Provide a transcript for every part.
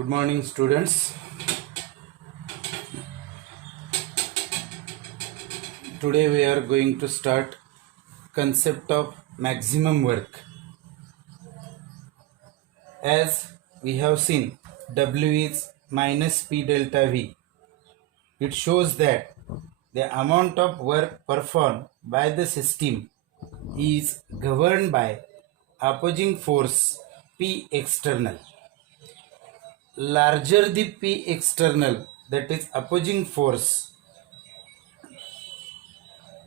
Good morning, students. Today we are going to start concept of maximum work. As we have seen, W is minus P delta V. It shows that the amount of work performed by the system is governed by opposing force P external. Larger the P external, that is opposing force,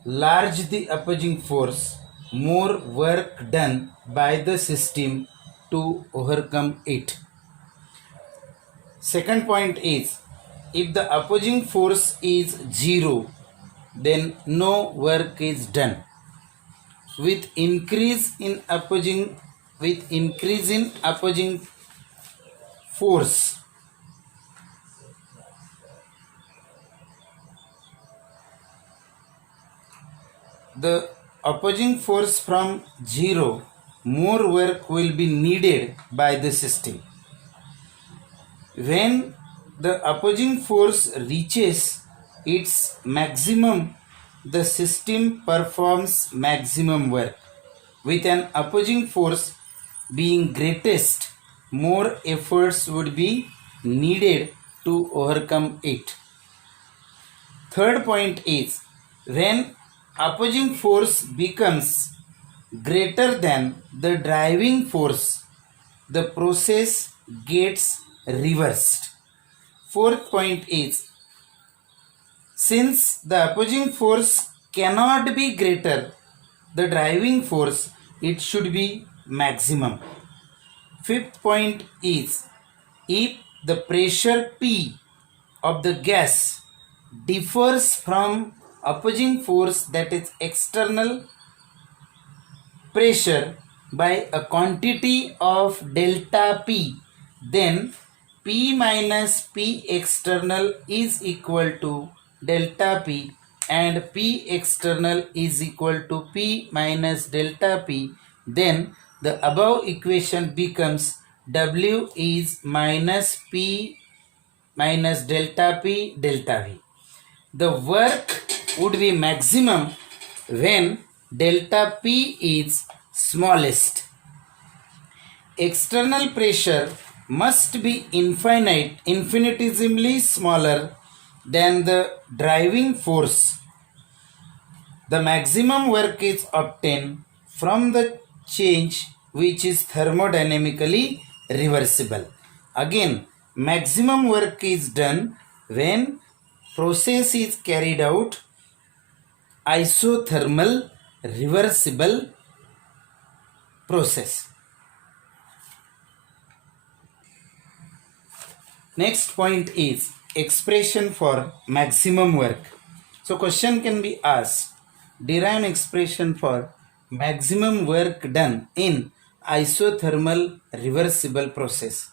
large the opposing force, more work done by the system to overcome it. Second point is, if the opposing force is zero, then no work is done. With increase in opposing force, the opposing force from zero, more work will be needed by the system. When the opposing force reaches its maximum, the system performs maximum work. With an opposing force being greatest, more efforts would be needed to overcome it. Third point is, when opposing force becomes greater than the driving force, the process gets reversed. Fourth point is, since the opposing force cannot be greater the driving force, it should be maximum. Fifth point is, if the pressure P of the gas differs from opposing force, that is external pressure, by a quantity of delta P, then P minus P external is equal to delta P and P external is equal to P minus delta P. Then the above equation becomes W is minus P minus delta P delta V. The work would be maximum when delta P is smallest. External pressure must be infinitesimally smaller than the driving force. The maximum work is obtained from the change which is thermodynamically reversible. Again, maximum work is done when process is carried out isothermal reversible process. Next point is expression for maximum work. So question can be asked, derive an expression for maximum work done in isothermal reversible process,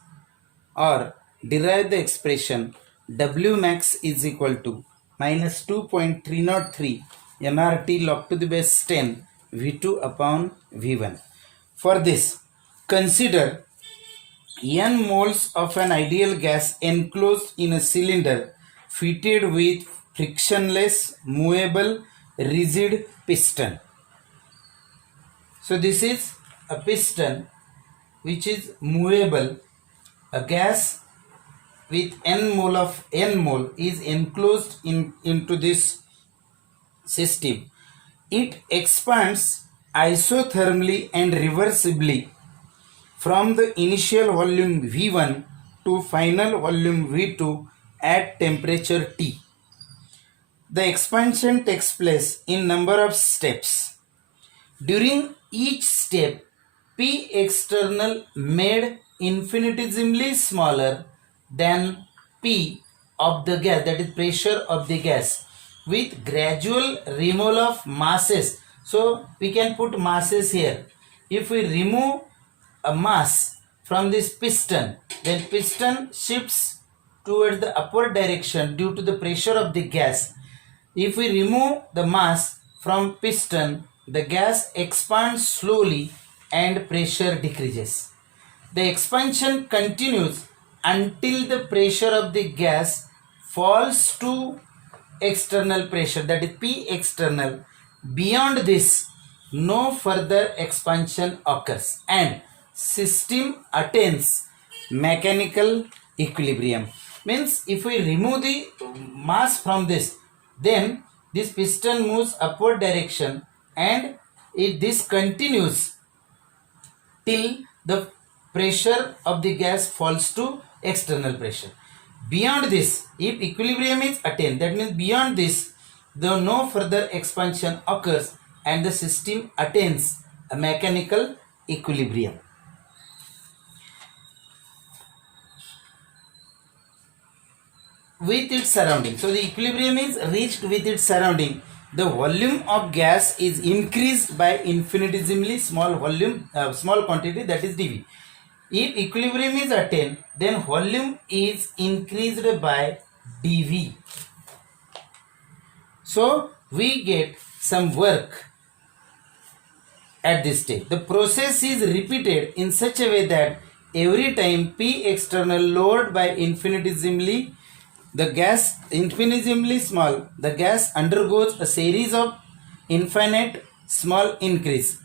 or derive the expression W max is equal to minus 2.303 nRT log to the base 10 V2 upon V1. For this, consider n moles of an ideal gas enclosed in a cylinder fitted with frictionless, movable, rigid piston. So this is a piston which is movable. A gas with n mole is enclosed into this system. It expands isothermally and reversibly from the initial volume V1 to final volume V2 at temperature T. The expansion takes place in number of steps. During each step, P external made infinitesimally smaller than P of the gas, that is pressure of the gas, with gradual removal of masses. So we can put masses here. If we remove a mass from this piston, then piston shifts towards the upward direction due to the pressure of the gas. If we remove the mass from piston, the gas expands slowly and pressure decreases. The expansion continues until the pressure of the gas falls to external pressure, that is P external. Beyond this, no further expansion occurs and system attains mechanical equilibrium. Means if we remove the mass from this, then this piston moves upward direction and this continues till the pressure of the gas falls to external pressure. Beyond this, if equilibrium is attained, that means beyond this, no further expansion occurs and the system attains a mechanical equilibrium. With its surrounding. So the equilibrium is reached with its surrounding. The volume of gas is increased by infinitesimally small volume, small quantity, that is dV. If equilibrium is attained, then volume is increased by dV. So we get some work at this stage. The process is repeated in such a way that every time P external lowered by infinitesimally small, the gas undergoes a series of infinite small increase.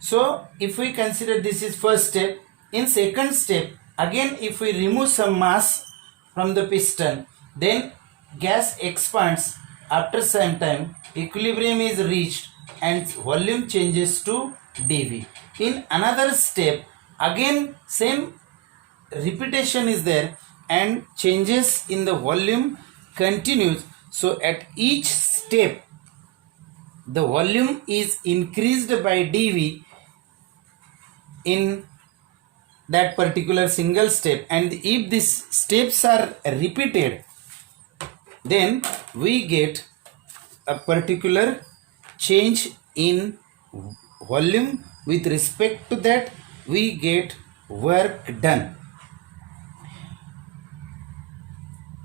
So if we consider this is first step, in second step, again if we remove some mass from the piston, then gas expands. After some time, equilibrium is reached and volume changes to dV. In another step, again same repetition is there and changes in the volume continues. So at each step, the volume is increased by dV in that particular single step, and if these steps are repeated, then we get a particular change in volume. With respect to that, we get work done.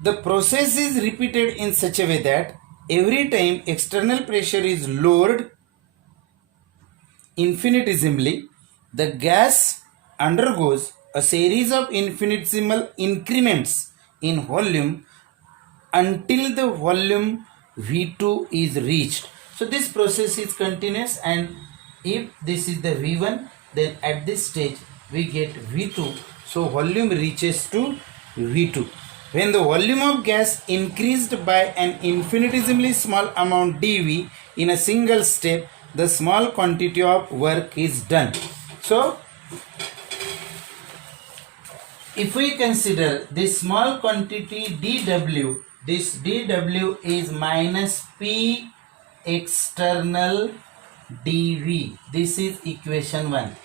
The process is repeated in such a way that every time external pressure is lowered infinitesimally, the gas undergoes a series of infinitesimal increments in volume until the volume V2 is reached. So this process is continuous, and if this is the V1, then at this stage we get V2. So volume reaches to V2. When the volume of gas increased by an infinitesimally small amount dV in a single step, the small quantity of work is done. So if we consider this small quantity dW, this dW is minus P external dV. This is equation 1.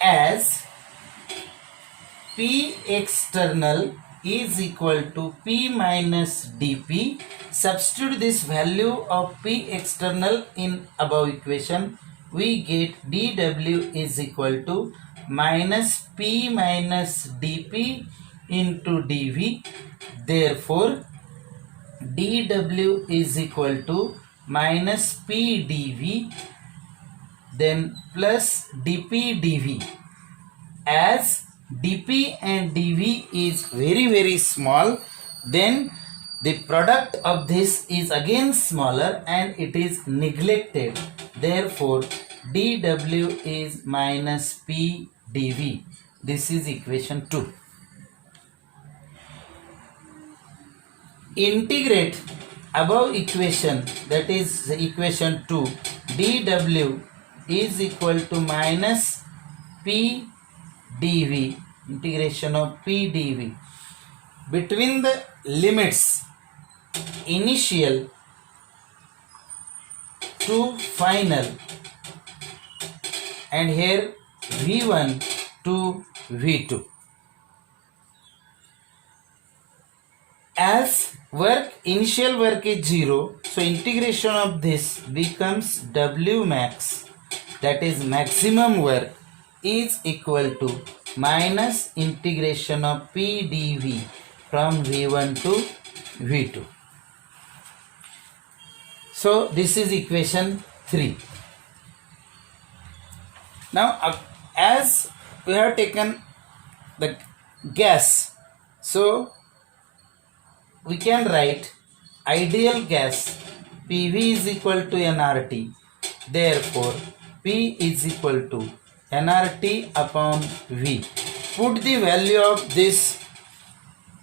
As P external is equal to P minus dP, substitute this value of P external in above equation, we get dW is equal to minus P minus dP into dV. Therefore, dW is equal to minus P dV, then plus dP dV. As dP and dV is very small, then the product of this is again smaller and it is neglected. Therefore, dW is minus P dV. This is equation 2. Integrate above equation, that is equation 2, dW is equal to minus P dV, integration of P dV between the limits initial to final, and here V1 to V2. As initial work is 0, so integration of this becomes W max, that is maximum work, is equal to minus integration of P dV from V1 to V2. So this is equation 3. Now as we have taken the gas. So we can write ideal gas PV is equal to nRT. Therefore, P is equal to nRT upon V. Put the value of this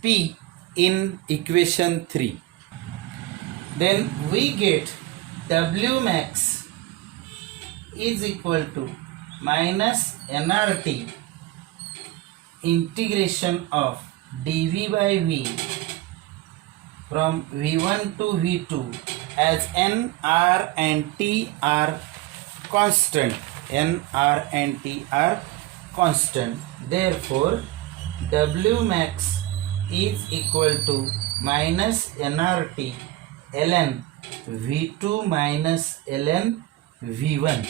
P in equation 3. Then we get W max is equal to minus nRT integration of dV by V from V1 to V2 as N, R and T are constant. N, R and T are constant. Therefore, W max is equal to minus nRT ln V2 minus ln V1.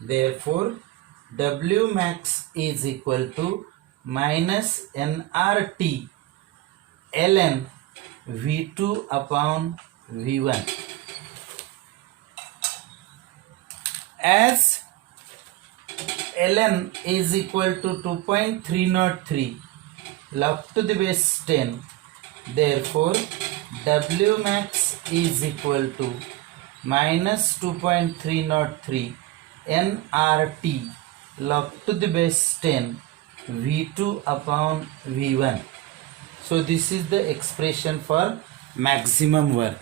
Therefore, W max is equal to minus nRT ln V2 upon V1. As ln is equal to 2.303 log to the base 10, therefore W max is equal to minus 2.303 nRT log to the base 10 V2 upon V1. So this is the expression for maximum work.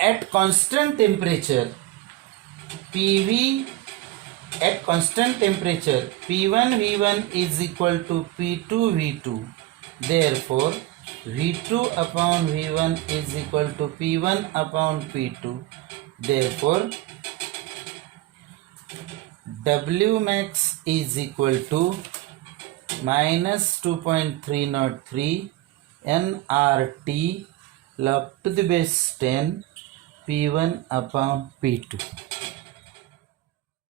At constant temperature, PV at constant temperature P1 V1 is equal to P2 V2. Therefore, V2 upon V1 is equal to P1 upon P2. Therefore, W max is equal to minus 2.303 nRT log to the base 10 P1 upon P2.